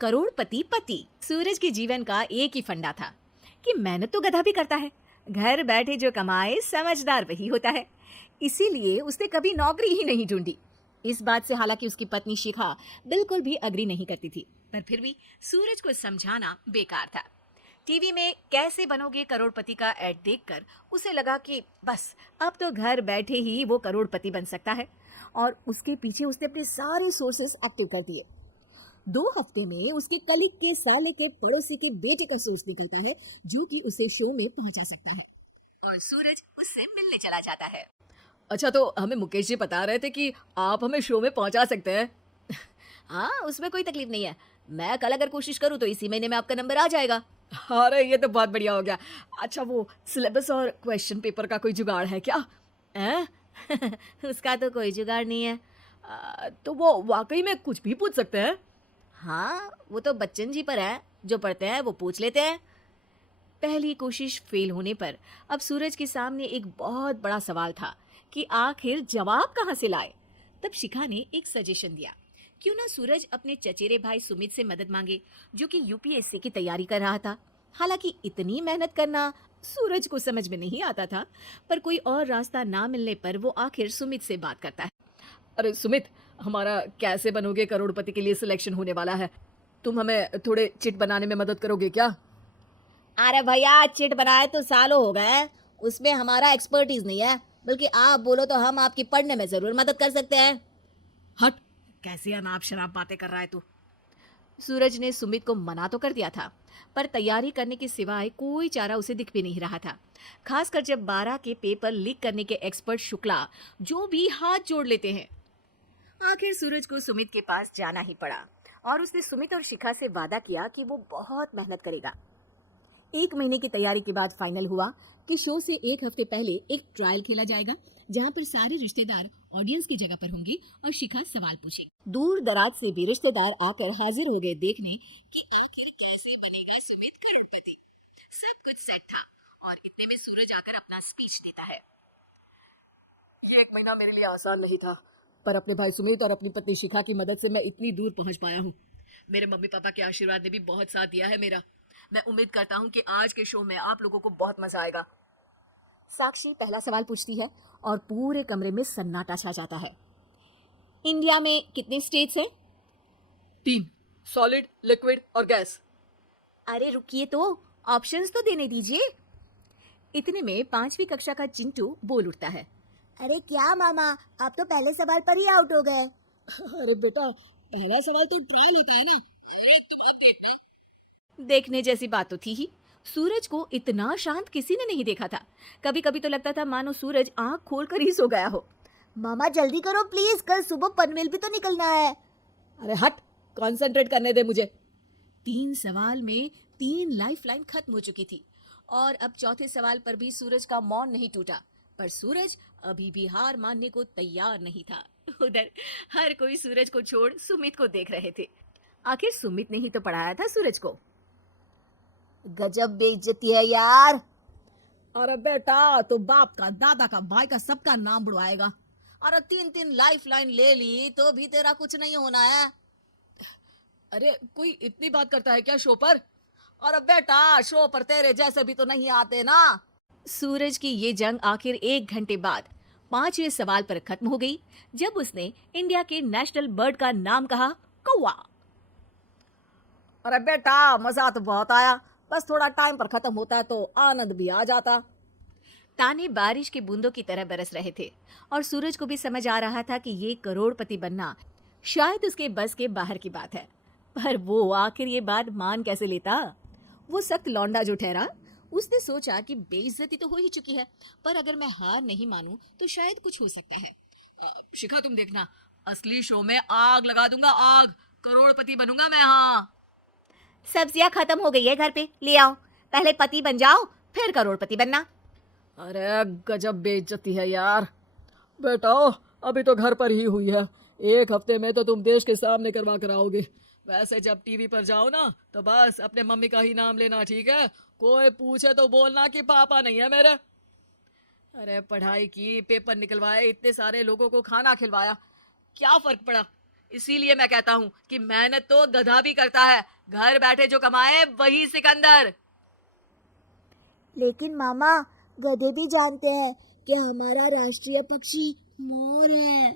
करोड़पति पति। सूरज के जीवन का एक ही फंडा था कि मेहनत तो गधा भी करता है, घर बैठे जो कमाए समझदार वही होता है। इसीलिए उसने कभी नौकरी ही नहीं ढूंढी। इस बात से हालांकि उसकी पत्नी शिखा बिल्कुल भी अग्री नहीं करती थी, पर फिर भी सूरज को समझाना बेकार था। टीवी में कैसे बनोगे करोड़पति का ऐड देखकर उसे लगा कि बस अब तो घर बैठे ही वो करोड़पति बन सकता है, और उसके पीछे उसने अपने सारे सोर्सेस एक्टिव कर दिए। 2 हफ्ते में उसके कलीग के साले के पड़ोसी के बेटे का सोर्स निकलता है जो कि उसे शो में पहुंचा सकता है, और सूरज उससे मिलने चला जाता है। अच्छा, तो हमें मुकेश जी बता रहे थे कि आप हमें शो में पहुंचा सकते हैं। हाँ, उसमें कोई तकलीफ नहीं है। मैं कल अगर कोशिश करूँ तो इसी महीने में आपका नंबर आ जाएगा। अरे ये तो बहुत बढ़िया हो गया। अच्छा, वो सिलेबस और क्वेश्चन पेपर का कोई जुगाड़ है क्या? हैं? उसका तो कोई जुगाड़ नहीं है। तो वो वाकई में कुछ भी पूछ सकते हैं? हाँ, वो तो बच्चन जी पर है, जो पढ़ते हैं वो पूछ लेते हैं। पहली कोशिश फेल होने पर अब सूरज के सामने एक बहुत बड़ा सवाल था कि आखिर जवाब कहाँ से लाए। तब शिखा ने एक सजेशन दिया, क्यों ना सूरज अपने चचेरे भाई सुमित से मदद मांगे, जो कि यूपीएससी की तैयारी कर रहा था। हालांकि इतनी मेहनत करना सूरज को समझ में नहीं आता था, पर कोई और रास्ता ना मिलने पर वो आखिर सुमित से बात करता है। अरे सुमित, हमारा कैसे बनोगे करोड़पति के लिए सिलेक्शन होने वाला है। तुम हमें थोड़े चिट बनाने में मदद करोगे क्या? अरे भैया, चिट बनाए तो सालों हो गए, उसमें हमारा एक्सपर्टीज नहीं है, बल्कि आप बोलो तो हम आपकी पढ़ने में जरूर मदद कर सकते हैं। हट, कैसी अनाप शराब बातें कर रहा है तू। सूरज ने सुमित को मना तो कर दिया था, पर तैयारी करने के सिवाय कोई चारा उसे दिख भी नहीं रहा था, खासकर जब 12 के पेपर लीक करने के एक्सपर्ट शुक्ला जो भी हाथ जोड़ लेते हैं। आखिर सूरज को सुमित के पास जाना ही पड़ा, और उसने सुमित और शिखा से वादा किया कि वो बहुत मेहनत करेगा। 1 महीने की तैयारी के बाद फाइनल हुआ कि शो से 1 हफ्ते पहले एक ट्रायल खेला जाएगा, जहां पर सारे रिश्तेदार ऑडियंस की जगह पर होंगे और शिखा सवाल पूछेगी। दूर दराज से भी रिश्तेदार आकर हाजिर हो गए देखने कि आखिर कैसे बनेगा सुमित करोड़पति। सब कुछ सेट था, और इतने में सूरज आकर अपना स्पीच देता है। ये 1 महीना मेरे लिए आसान नहीं था, पर अपने भाई सुमित और अपनी पत्नी शिखा की मदद से मैं इतनी दूर पहुंच पाया हूँ। मेरे मम्मी पापा के आशीर्वाद ने भी बहुत साथ दिया है मेरा। मैं उम्मीद करता हूँ कि आज के शो में आप लोगों को बहुत मजा आएगा। साक्षी पहला सवाल पूछती है, और पूरे कमरे में सन्नाटा छा जाता है। इंडिया में कितने स्टेट्स हैं? 3, सॉलिड, लिक्विड और गैस। अरे रुकिए, तो ऑप्शंस तो देने दीजिए। इतने में 5वीं कक्षा का चिंटू बोल उठता है। अरे क्या मामा, आप तो पहले सवाल पर ही आउट हो गए। अरे बेटा, पहला सवाल तो ट्रायल होता है ना। अरे तुम अब देखने जैसी बात तो थी ही। सूरज को इतना शांत किसी ने नहीं देखा था। कभी कभी तो लगता था मानो सूरज आंख खोलकर ही सो गया हो। मामा जल्दी करो प्लीज, कल सुबह पनवेल भी तो निकलना है। अरे हट, कंसंट्रेट करने दे मुझे। 3 सवाल में 3 लाइफलाइन खत्म हो चुकी थी, और अब चौथे सवाल पर भी सूरज का मौन नहीं टूटा। पर सूरज अभी भी हार मानने को तैयार नहीं था। उधर हर कोई सूरज को छोड़ सुमित को देख रहे थे। आखिर सुमित ने ही तो पढ़ाया था सूरज को। गजब बेइज्जती है यार। अरे बेटा, तो बाप का, दादा का, भाई का, सबका नाम बुड़वाएगा। अरे 3 लाइफलाइन ले ली तो भी तेरा कुछ नहीं होना है। अरे कोई इतनी बात करता है क्या शो पर? अरे बेटा, शो पर तेरे जैसे भी तो नहीं आते ना। सूरज की ये जंग आखिर 1 घंटे बाद 5वें सवाल पर खत्म हो गई, जब उसने इंडिया के नेशनल बर्ड का नाम कहा, कौवा। अरे बेटा, मजा तो बहुत आया, बस थोड़ा टाइम पर खत्म होता तो आनंद भी आ जाता। ताने बारिश की बूंदों की तरह बरस रहे थे, और सूरज को भी समझ आ रहा था कि ये करोड़पति बनना शायद उसके बस के बाहर की बात है। पर वो आखिर ये बात मान कैसे लेता? वो सख्त लौंडा जो ठहरा, उसने सोचा कि बेइज्जती तो हो ही चुकी है, पर अगर मैं हार नहीं मानूं तो शायद कुछ हो सकता है। शिखा, तुम देखना, असली शो में आग लगा दूंगा, आग, करोड़पति बनूंगा मैं। हाँ, सब्जियां खत्म हो गई है घर पे, ले आओ। पहले पति बन जाओ, फिर करोड़पति बनना। अरे गजब बेइज्जती है यार। बेटा, अभी तो घर पर ही हुई है, 1 हफ्ते में तो तुम देश के सामने करवा कर आओगे। वैसे जब टीवी पर जाओ ना, तो बस अपने मम्मी का ही नाम लेना, ठीक है? कोई पूछे तो बोलना कि पापा नहीं है मेरे। अरे पढ़ाई की, पेपर निकलवाए, इतने सारे लोगों को खाना खिलवाया, क्या फर्क पड़ा? इसीलिए मैं कहता हूँ कि मेहनत तो गधा भी करता है, घर बैठे जो कमाए वही सिकंदर। लेकिन मामा, गधे भी जानते हैं कि हमारा राष्ट्रीय पक्षी मोर है।